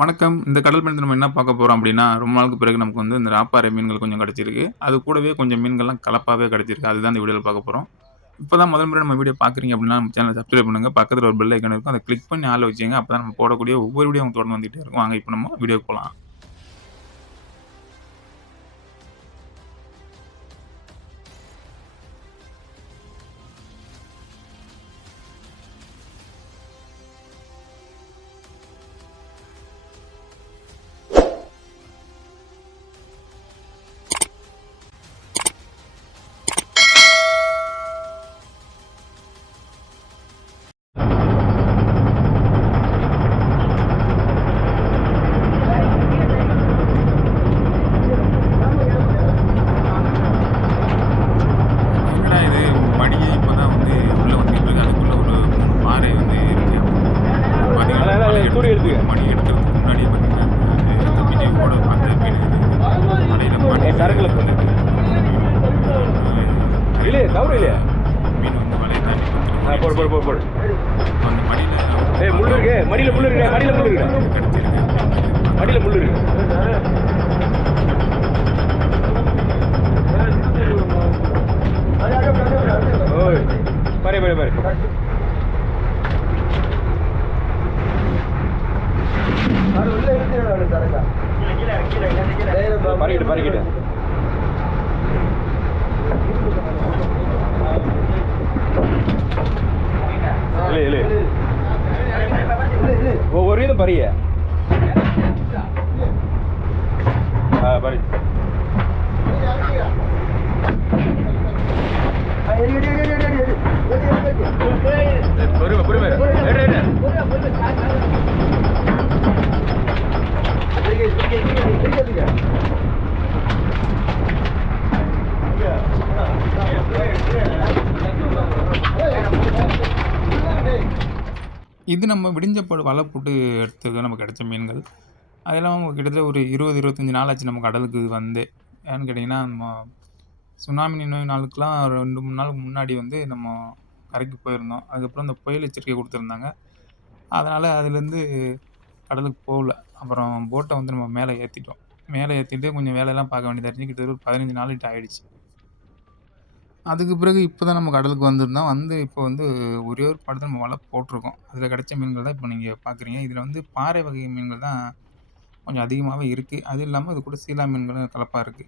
வணக்கம். இந்த கடல் பயணத்துல நம்ம என்ன பார்க்க போறோம் அப்டின்னா, ரொம்ப நாளுக்கு பிறகு நமக்கு வந்து இந்த ராப்பாறை மீன்கள் கொஞ்சம் கிடைச்சிருக்கு. அது கூடவே கொஞ்சம் மீன்கள்லாம் கலப்பாவே கிடைச்சிருக்கு. அதுதான் இந்த வீடியோல பார்க்க போறோம். இப்ப தான் முதல் முறை நம்ம வீடியோ பார்க்குறீங்க அப்டின்னா, நம்ம சேனல சப்ஸ்கிரைப் பண்ணுங்க. பக்கத்துல ஒரு பெல் ஐகான் இருக்கும். அத கிளிக் பண்ணி ஆல்ல வச்சுக்கங்க. அப்பதான் நம்ம போடக்கூடிய ஒவ்வொரு வீடியோ உங்களுக்கு தொடர்ந்து வந்துட்டே இருக்கும். வாங்க இப்ப நம்ம வீடியோக்கு போலாம். என்னடா இது மடியே இப்ப தான் வந்து உள்ள வந்துட்டு இருக்கு. அதுக்குள்ள ஒரு 3 பாறை வந்து இருக்கு. பார்த்தீங்கன்னா, அதான் மடை அதான் தூரி எடுக்கிறதுக்கு எடுத்துக்க. மடி எடுக்கிறதுக்கு முன்னாடியே பார்த்தீங்கன்னா, அந்த விஜய் கூட பார்த்த மீன் இது. மடையில மாட்டிட்டு சரக்குல போட்டு. இல்லையே தவறு இல்லையா? மீன் வந்து வலைய தாண்டி வந்துட்டு போடு போடு போடு போடு. அந்த மடியில முள்ளு இருக்கு, மடியில முள்ளு இருக்கு, மடியில முள்ளு இருக்கு, கிடைச்சிருக்கு. மடியில முள்ளு இருக்கு. ஓய் பாரு பாரு பாரு. பறிக்கிட்டு பறிக்கிட்டு. இல்லை இல்லை ஒரு இதும் பறிய பறி. பொறுமை பொறுமை. இது நம்ம வலை போட்டு எடுத்தது நமக்கு கிடைச்ச மீன்கள். அதெல்லாம் கிட்டத்தட்ட ஒரு 20, 25 நாள் ஆச்சு நம்ம கடலுக்கு வந்தே. ஏன்னு கேட்டீங்கன்னா, நம்ம சுனாமி நினைவு நாளுக்கெல்லாம் 2, 3 நாளுக்கு முன்னாடி வந்து நம்ம கரைக்கு போயிருந்தோம். அதுக்கப்புறம் இந்த புயல் எச்சரிக்கை குடுத்துருந்தாங்க. அதனால அதுலேருந்து கடலுக்கு போகல. அப்புறம் போட்ட வந்து நம்ம மேல ஏத்திட்டோம். மேல ஏத்திட்டு கொஞ்சம் வேலையெல்லாம் பார்க்க வேண்டியதா இருந்துச்சு. கிட்டத்தட்ட ஒரு 15 நாள் கிட்ட ஆயிடுச்சு. அதுக்கு பிறகு இப்ப தான் நம்ம கடலுக்கு வந்திருந்தோம். வந்து இப்போ வந்து ஒரே ஒரு படத்துல நம்ம வலை போட்டிருக்கோம். அதில கிடைச்ச மீன்கள் தான் இப்ப நீங்க பார்க்குறீங்க. இதில வந்து பாறை வகை மீன்கள் தான் கொஞ்சம் அதிகமாவே இருக்கு. அது இல்லாம இது கூட சீலா மீன்களும் கலப்பா இருக்கு.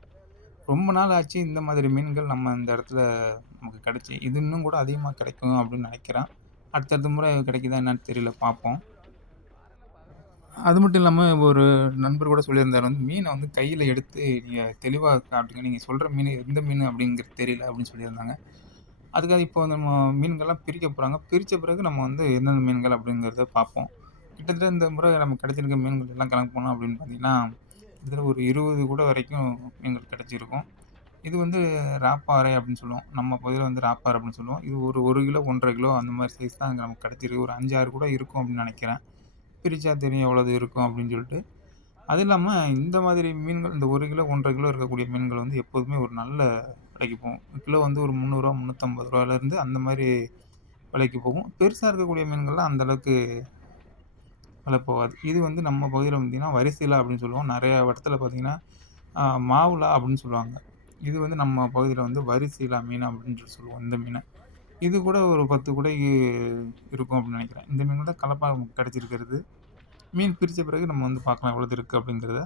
ரொம்ப நாள் ஆச்சு இந்த மாதிரி மீன்கள் நம்ம இந்த இடத்துல நமக்கு கிடைச்சு. இது இன்னும் கூட அதிகமா கிடைக்கும் அப்படின்னு நினைக்கிறேன். அடுத்தடுத்த முறை கிடைக்குதா என்னன்னு தெரியல பார்ப்போம். அது மட்டும் இல்லாம ஒரு நண்பர் கூட சொல்லியிருந்தாரு வந்து, "மீன வந்து கையில எடுத்து நீங்க தெளிவா காட்டுங்க. நீங்க சொல்ற மீனு எந்த மீனு அப்படிங்கிறது தெரியல." அப்படின்னு சொல்லியிருந்தாங்க. அதுக்காக இப்போ நம்ம மீன்கள்லாம் பிரிக்க போறாங்க. பிரிச்ச பிறகு நம்ம வந்து என்னென்ன மீன்கள் அப்படிங்கிறத பார்ப்போம். கிட்டத்தட்ட இந்த முறை நமக்கு கிடைச்சிருக்க மீன்கள் எல்லாம் கணக்கு பண்ணோம் அப்படின்னு பார்த்தீங்கன்னா, கிட்டத்தட்ட ஒரு 20 கூட வரைக்கும் மீன்கள் கிடைச்சிருக்கும். இது வந்து ராப்பாறை அப்படின்னு சொல்லுவோம். நம்ம பகுதியில வந்து ராப்பாறை அப்படின்னு சொல்லுவோம். இது ஒரு 1 கிலோ, 1 1/2 கிலோ அந்த மாரி சைஸ் தான் நமக்கு கிடைச்சிருக்கு. ஒரு 5, 6 கூட இருக்கும் அப்படின்னு நினைக்கிறேன். பிரிச்சா தெரியும் எவ்வளவு இருக்கும் அப்படின்னு சொல்லிட்டு. அது இல்லாம இந்த மாதிரி மீன்கள் இந்த 1 கிலோ, 1 1/2 கிலோ இருக்கக்கூடிய மீன்கள் வந்து எப்போதுமே ஒரு நல்ல விலைக்கு போகும். கிலோ வந்து ஒரு ரூ. 300, ரூ. 350 அந்த மாரி விலைக்கு போகும். பெருசா இருக்கக்கூடிய மீன்கள்லாம் அந்த அளவுக்கு விலை போகாது. இது வந்து நம்ம பகுதியில பார்த்தீங்கன்னா, வரிசைலா அப்படின்னு சொல்லுவோம். நெறைய இடத்துல பார்த்தீங்கன்னா, மாவுலா அப்படின்னு சொல்லுவாங்க. இது வந்து நம்ம பகுதியில வந்து வரிசைலா மீன் அப்படின்னு சொல்லுவோம் இந்த மீன. இது கூட ஒரு 10 கூடைக்கு இருக்கும் அப்படின்னு நெனைக்கிறேன். இந்த மீன் தான் கலப்பா நமக்கு கிடைச்சிருக்கிறது. மீன் பிரிச்ச பிறகு நம்ம வந்து பார்க்கலாம் எவ்வளது இருக்கு அப்படிங்கிறத.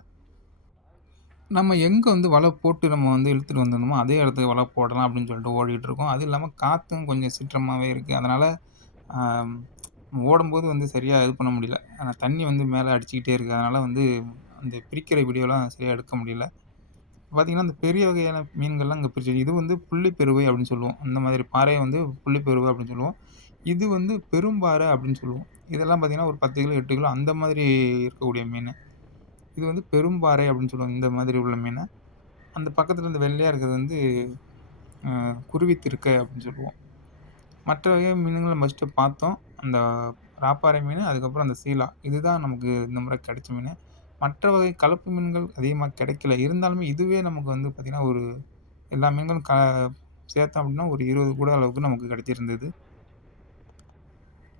நம்ம எங்க வந்து வலை போட்டு நம்ம வந்து இழுத்துட்டு வந்திருந்தோமோ, அதே இடத்துக்கு வலை போடலாம் அப்படின்னு சொல்லிட்டு ஓடிட்டு இருக்கோம். அது இல்லாம காத்தும் கொஞ்சம் சீற்றமாவே இருக்கு. அதனால ஆம் ஓடும்போது வந்து சரியா இது பண்ண முடியல. ஆனா தண்ணி வந்து மேல அடிச்சுக்கிட்டே இருக்கு. அதனால வந்து அந்த பிரிக்கிற வீடியோலாம் சரியா எடுக்க முடியல. பார்த்தீங்கன்னா, அந்த பெரிய வகையான மீன்கள்லாம் இங்க பிரிச்சு இது வந்து புள்ளிப்பெருவை அப்படின்னு சொல்லுவோம். அந்த மாதிரி பாறைய வந்து புள்ளிப்பெருவை அப்படின்னு சொல்லுவோம். இது வந்து பெரும்பாறை அப்படின்னு சொல்லுவோம். இதெல்லாம் பார்த்தீங்கன்னா, ஒரு 10 கிலோ, 8 கிலோ அந்த மாதிரி இருக்கக்கூடிய மீனு. இது வந்து பெரும்பாறை அப்படின்னு சொல்லுவோம். இந்த மாதிரி உள்ள மீன. அந்த பக்கத்துல இந்த வெள்ளையா இருக்கிறது வந்து குருவி திருக்கை அப்படின்னு சொல்லுவோம். மற்ற வகை மீன்கள ஃபர்ஸ்ட்டு பார்த்தோம். அந்த ராப்பாறை மீனு, அதுக்கப்புறம் அந்த சீலா. இதுதான் நமக்கு இந்த முறை கிடைச்ச மீனு. மற்ற வகை கலப்பு மீன்கள் அதிகமா கிடைக்கல. இருந்தாலுமே இதுவே நமக்கு வந்து பார்த்தீங்கன்னா, ஒரு எல்லா மீன்களும் சேர்த்தோம் அப்படின்னா, ஒரு 20 கூட அளவுக்கு நமக்கு கிடைச்சிருந்தது.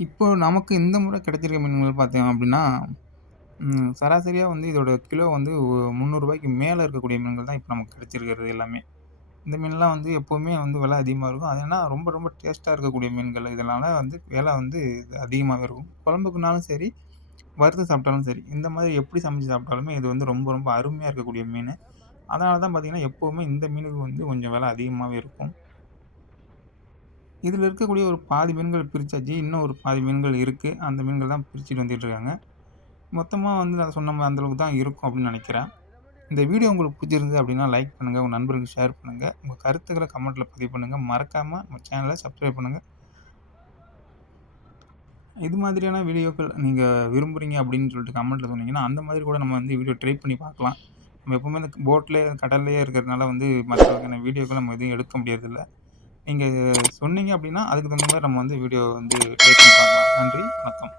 இப்போ நமக்கு இந்த முறை கிடைச்சிருக்க மீன்கள் பார்த்தோம் அப்படின்னா, சராசரியா வந்து இதோட கிலோ வந்து ரூ. 300க்கு மேல இருக்கக்கூடிய மீன்கள் தான் இப்ப நமக்கு கிடைச்சிருக்கிறது எல்லாமே. இந்த மீன்லாம் வந்து எப்பவுமே வந்து விலை அதிகமா இருக்கும். அது ஏன்னா ரொம்ப ரொம்ப டேஸ்ட்டா இருக்கக்கூடிய மீன்கள். இதனால வந்து விலை வந்து அதிகமாவே இருக்கும். குழம்புக்குனாலும் சரி, வறுத்து சாப்பிட்டாலும் சரி, இந்த மாதிரி எப்படி சமைச்சு சாப்பிட்டாலுமே இது வந்து ரொம்ப ரொம்ப அருமையா இருக்கக்கூடிய மீனு. அதனால தான் பார்த்தீங்கன்னா, எப்பவுமே இந்த மீனுக்கு வந்து கொஞ்சம் விலை அதிகமாவே இருக்கும். இதில இருக்கக்கூடிய ஒரு பாதி மீன்கள் பிரிச்சாச்சு. இன்னும் ஒரு பாதி மீன்கள் இருக்கு. அந்த மீன்கள் தான் பிரிச்சுட்டு வந்துட்டு இருக்காங்க. மொத்தமா வந்து நான் சொன்ன அந்த அளவுக்கு தான் இருக்கும் அப்படின்னு நினைக்கிறேன். இந்த வீடியோ உங்களுக்கு பிடிச்சிருந்தது அப்படின்னா லைக் பண்ணுங்க. உங்க நண்பர்களுக்கு ஷேர் பண்ணுங்க. உங்க கருத்துக்கள கமெண்ட்ல பதிவு பண்ணுங்க. மறக்காம நம்ம சேனல சப்ஸ்கிரைப் பண்ணுங்க. இது மாதிரியான வீடியோக்கள் நீங்க விரும்புறீங்க அப்படின்னு சொல்லிட்டு கமெண்ட்ல சொன்னீங்கன்னா, அந்த மாதிரி கூட நம்ம வந்து வீடியோ ட்ரை பண்ணி பார்க்கலாம். நம்ம எப்பவுமே இந்த போட்லயே, கடல்லயே இருக்கிறதுனால வந்து மற்ற வகையான வீடியோக்கள் நம்ம எதுவும் எடுக்க முடியறதில்ல. நீங்க சொன்னீங்க அப்படின்னா, அதுக்கு தகுந்த மாரி நம்ம வந்து வீடியோ வந்து ட்ரை பண்ணி பார்க்கலாம். நன்றி, வணக்கம்.